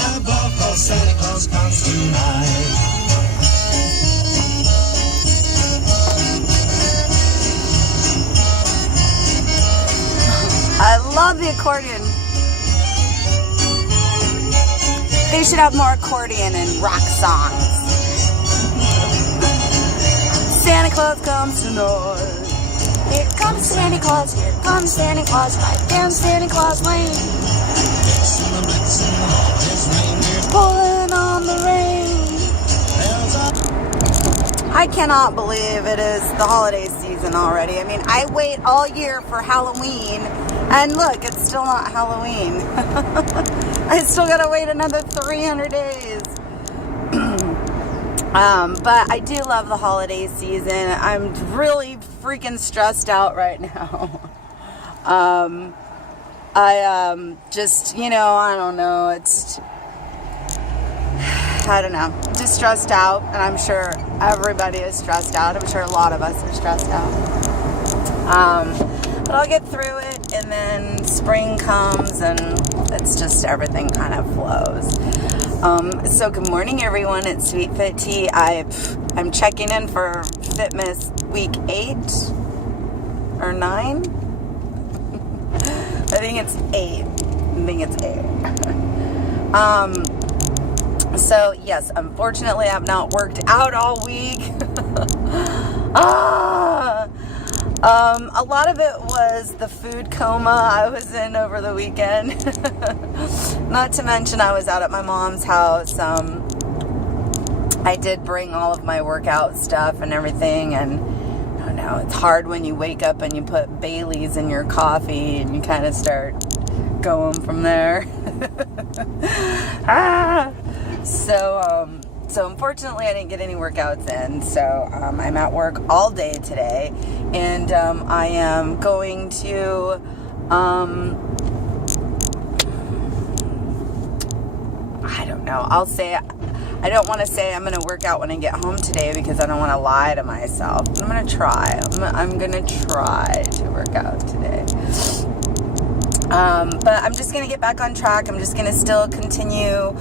above, 'cause Santa Claus comes tonight. I love the accordion. They should have more accordion in rock songs. Santa Claus comes tonight. Here comes Santa Claus, here comes Santa Claus, right down Santa Claus Lane. Pulling on the rain. I cannot believe it is the holiday season already. I mean, I wait all year for Halloween, and look, it's still not Halloween. I still gotta wait another 300 days. But I do love the holiday season. I'm really freaking stressed out right now. Just, you know, I don't know. I don't know. Just stressed out, and I'm sure everybody is stressed out. I'm sure a lot of us are stressed out. But I'll get through it, and then spring comes, and it's just everything kind of flows. So good morning, everyone. It's Sweet Fit Tea. I'm checking in for Fitmas week 8 or 9. I think it's 8. So yes, unfortunately, I've not worked out all week. A lot of it was the food coma I was in over the weekend. Not to mention I was out at my mom's house. I did bring all of my workout stuff and everything, and I don't know, it's hard when you wake up and you put Bailey's in your coffee and you kind of start going from there. So unfortunately I didn't get any workouts in, so I'm at work all day today, and I am going to I don't know, I don't want to say I'm going to work out when I get home today, because I don't want to lie to myself. I'm going to try. I'm going to try to work out today. But I'm just going to get back on track. I'm just going to still continue.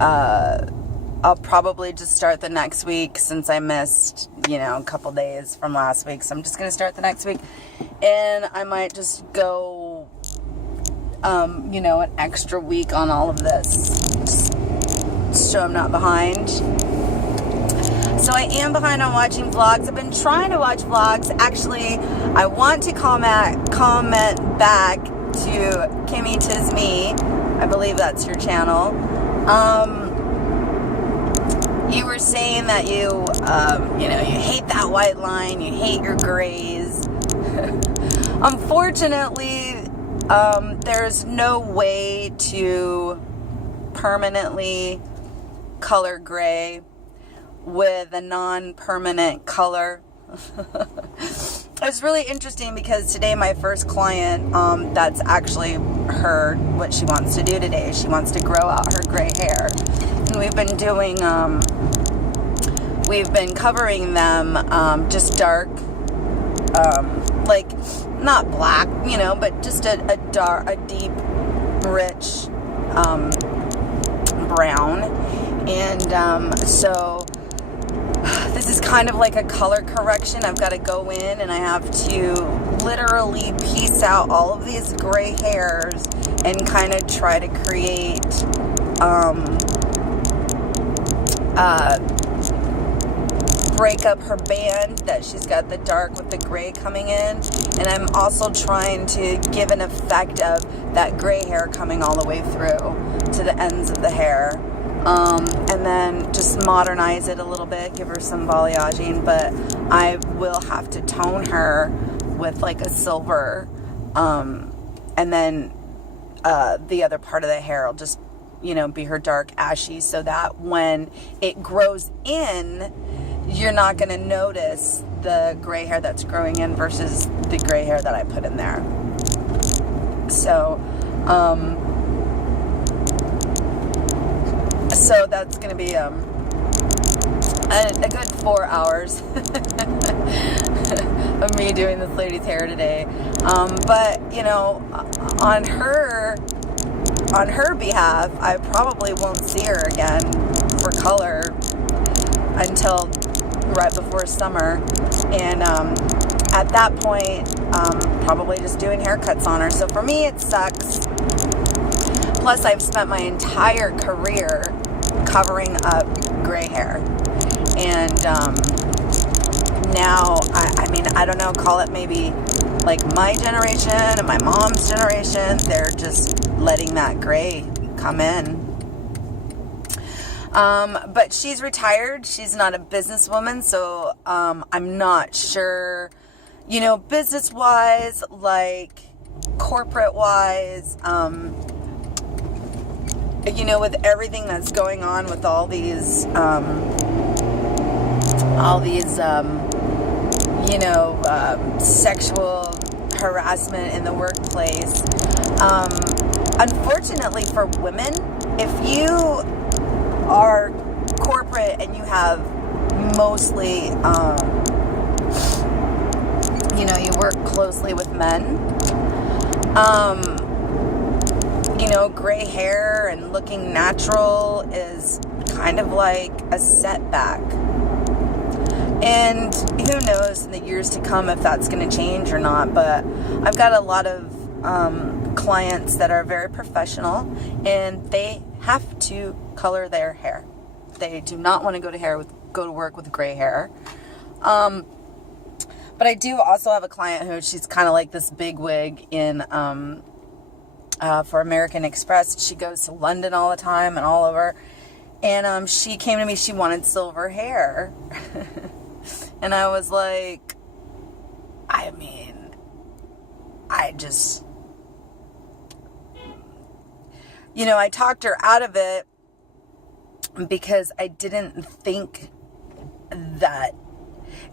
I'll probably just start the next week, since I missed, a couple days from last week. So I'm just going to start the next week, and I might just go, an extra week on all of this, just so I'm not behind. So I am behind on watching vlogs. I've been trying to watch vlogs. Actually, I want to comment back to Kimmytisme. I believe that's your channel. You were saying that you hate that white line, you hate your grays. Unfortunately, there's no way to permanently color gray with a non-permanent color. It's really interesting, because today my first client, that's actually what she wants to do today. She wants to grow out her gray hair. And we've been covering them just dark, like not black, but just a deep, rich brown. And so this is kind of like a color correction. I've got to go in and I have to literally piece out all of these gray hairs and kind of try to create break up her band that she's got the dark with the gray coming in, and I'm also trying to give an effect of that gray hair coming all the way through to the ends of the hair. And then just modernize it a little bit, give her some balayaging, but I will have to tone her with like a silver, and then the other part of the hair will just, be her dark ashy, so that when it grows in, you're not going to notice the gray hair that's growing in versus the gray hair that I put in there. So, So that's going to be a good 4 hours of me doing this lady's hair today. But, on her, on her behalf, I probably won't see her again for color until right before summer. And at that point, probably just doing haircuts on her. So for me, it sucks. Plus, I've spent my entire career covering up gray hair. And now, I mean, I don't know, call it maybe like my generation and my mom's generation. They're just letting that gray come in. But she's retired. She's not a businesswoman, so I'm not sure, you know, business-wise, like corporate-wise, you know, with everything that's going on with all these, you know, sexual harassment in the workplace. Unfortunately for women, if you are corporate and you have mostly, you know, you work closely with men, you know, gray hair and looking natural is kind of like a setback. And who knows in the years to come if that's going to change or not. But I've got a lot of clients that are very professional, and they have to color their hair. They do not want to go to work with gray hair. But I do also have a client who, she's kind of like this bigwig in for American Express. She goes to London all the time and all over. And she came to me, she wanted silver hair. And I was like, I mean, I just, you know, I talked her out of it because I didn't think that,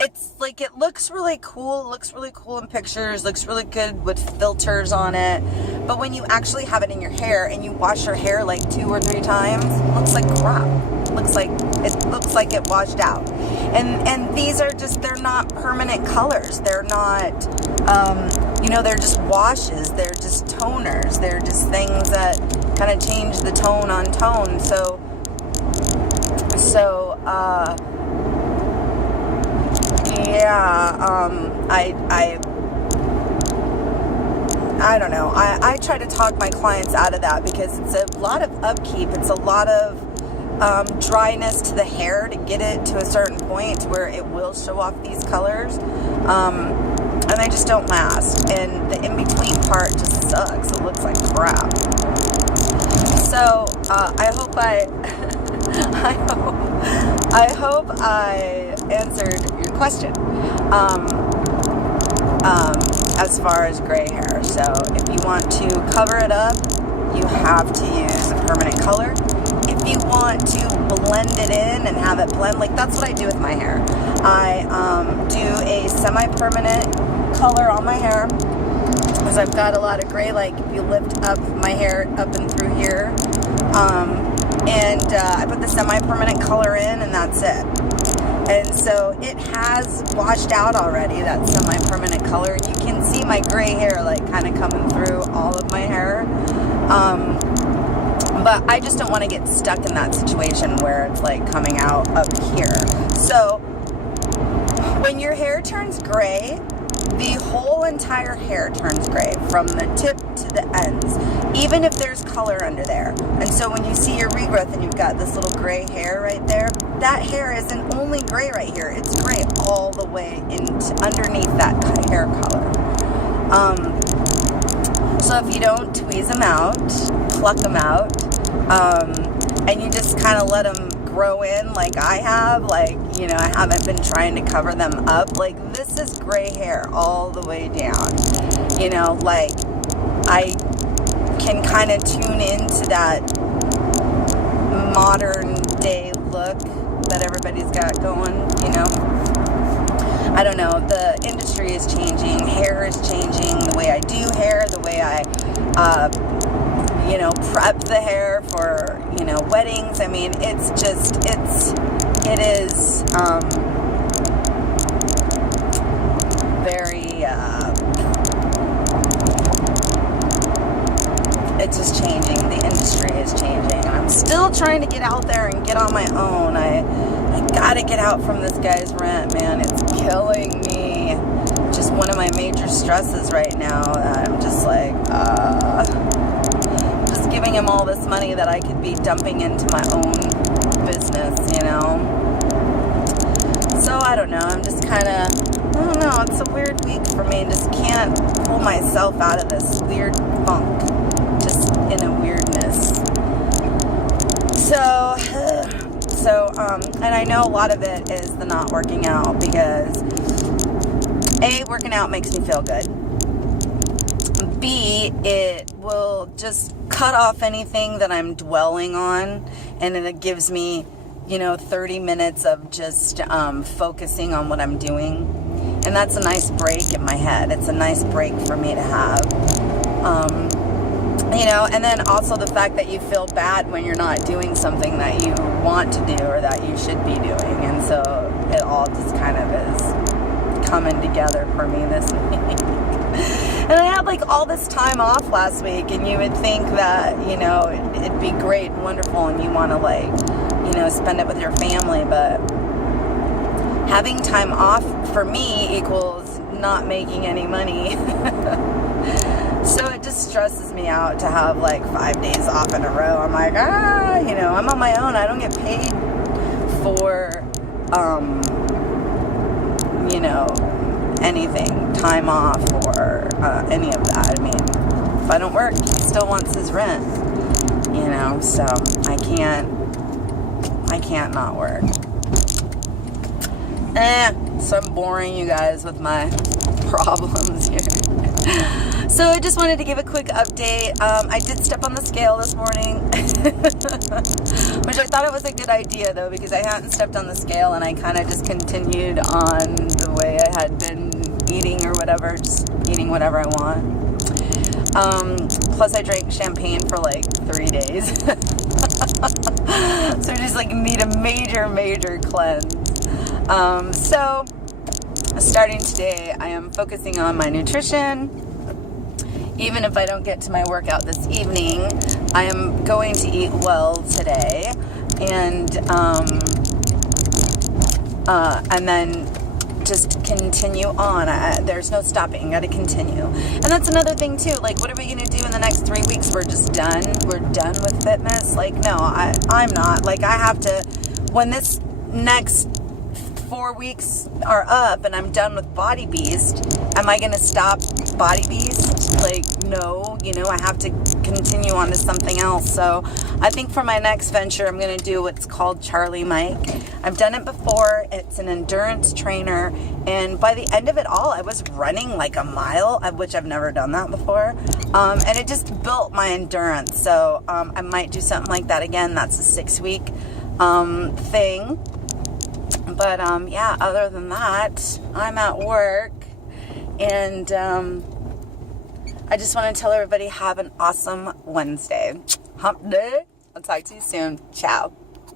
it's like, it looks really cool. It looks really cool in pictures. Looks really good with filters on it. But when you actually have it in your hair and you wash your hair like 2 or 3 times, it looks like crap. It looks like it washed out. And these are just, they're not permanent colors. They're not, you know, they're just washes. They're just toners. They're just things that kind of change the tone on tone. I don't know. I try to talk my clients out of that because it's a lot of upkeep. It's a lot of dryness to the hair to get it to a certain point where it will show off these colors. And they just don't last. And the in-between part just sucks. It looks like crap. So I hope I hope I answered your question as far as gray hair. So if you want to cover it up, you have to use a permanent color. If you want to blend it in and have it blend, like that's what I do with my hair. I do a semi-permanent color on my hair because I've got a lot of gray. Like if you lift up my hair up and through here, and I put the semi-permanent color in, and that's it. And so it has washed out already, that semi-permanent color. You can see my gray hair like kind of coming through all of my hair. But I just don't want to get stuck in that situation where it's like coming out up here. So when your hair turns gray, the whole entire hair turns gray from the tip to the ends, even if there's color under there. And so when you see your regrowth and you've got this little gray hair right there, that hair isn't only gray right here, it's gray all the way into underneath that hair color. So if you don't tweeze them out, pluck them out, and you just kind of let them grow in like I have, like, you know, I haven't been trying to cover them up. Like, this is gray hair all the way down. You know, like, I can kind of tune into that modern day look that everybody's got going, you know. I don't know, the industry is changing, hair is changing, the way I do hair, the way I, you know, prep the hair for, you know, weddings. I mean, it's just, it is, very, it's just changing. The still trying to get out there and get on my own. I gotta get out from this guy's rent, man. It's killing me. Just one of my major stresses right now. I'm just like, just giving him all this money that I could be dumping into my own business, you know? So I don't know. I'm just kind of, I don't know. It's a weird week for me. Just can't pull myself out of this weird funk. Just in a weirdness. And I know a lot of it is the not working out because A, working out makes me feel good. B, it will just cut off anything that I'm dwelling on, and it gives me, 30 minutes of just focusing on what I'm doing. And that's a nice break in my head. It's a nice break for me to have. And then also the fact that you feel bad when you're not doing something that you want to do or that you should be doing. And so it all just kind of is coming together for me this week. And I had all this time off last week, and you would think that, it'd be great and wonderful and you want to spend it with your family, but having time off for me equals not making any money. So it just stresses me out to have 5 days off in a row. I'm like, I'm on my own. I don't get paid for, anything, time off or any of that. I mean, if I don't work, he still wants his rent, so I can't not work. So I'm boring you guys with my problems here. So I just wanted to give a quick update. I did step on the scale this morning, which I thought it was a good idea though, because I hadn't stepped on the scale and I kind of just continued on the way I had been eating or whatever, just eating whatever I want. Plus I drank champagne for 3 days. So I just need a major cleanse. So starting today, I am focusing on my nutrition. Even if I don't get to my workout this evening, I am going to eat well today, and then just continue on. There's no stopping. Got to continue. And that's another thing too. What are we going to do in the next 3 weeks? We're just done. We're done with fitness. No, I'm not. I have to. When this next 4 weeks are up and I'm done with Body Beast, am I going to stop Body Beast? No, I have to continue on to something else. So I think for my next venture, I'm going to do what's called Charlie Mike. I've done it before. It's an endurance trainer. And by the end of it all, I was running a mile, which I've never done that before. And it just built my endurance. So I might do something like that again. That's a 6-week thing. But other than that, I'm at work, and I just want to tell everybody have an awesome Wednesday. Hump day. I'll talk to you soon. Ciao.